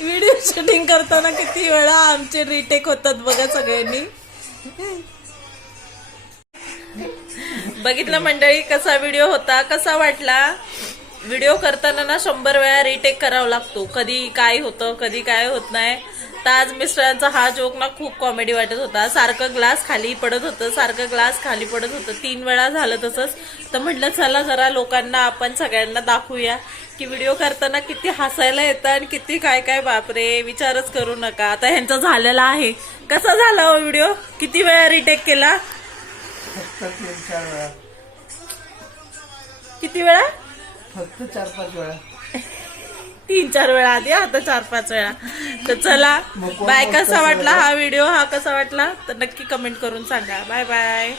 Video shooting करताना किती वेळा आमचे रिटेक होतात बघा सगळ्यांनी. बघितलं मंडळी कसा व्हिडिओ होता कसा वाटला? व्हिडिओ करताना ना शंभर वेळा रिटेक करावा लागतो. कधी काय होतं कधी काय होत नाही. तर आज मिस्टरांचा हा जोक ना खूप कॉमेडी वाटत होता. सारखं ग्लास खाली पडत होतं सारखं ग्लास खाली पडत होतं. तीन वेळा झालं तसंच. तर म्हटलं चला जरा लोकांना आपण सगळ्यांना दाखवूया की व्हिडिओ करताना किती हसायला येतं आणि किती काय काय बापरे विचारच करू नका. आता ह्यांचा झालेला आहे. कसा झाला हो व्हिडिओ किती वेळा रिटेक केला? फक्त तीन चार वेळा. किती वेळा? फक्त चार पाच वेळा. तीन चार वेळा आधी आता चार पाच वेळा. तर चला बाय कसा वाटला? हा व्हिडिओ हा कसा वाटला? तर नक्की कमेंट करून सांगा. Bye bye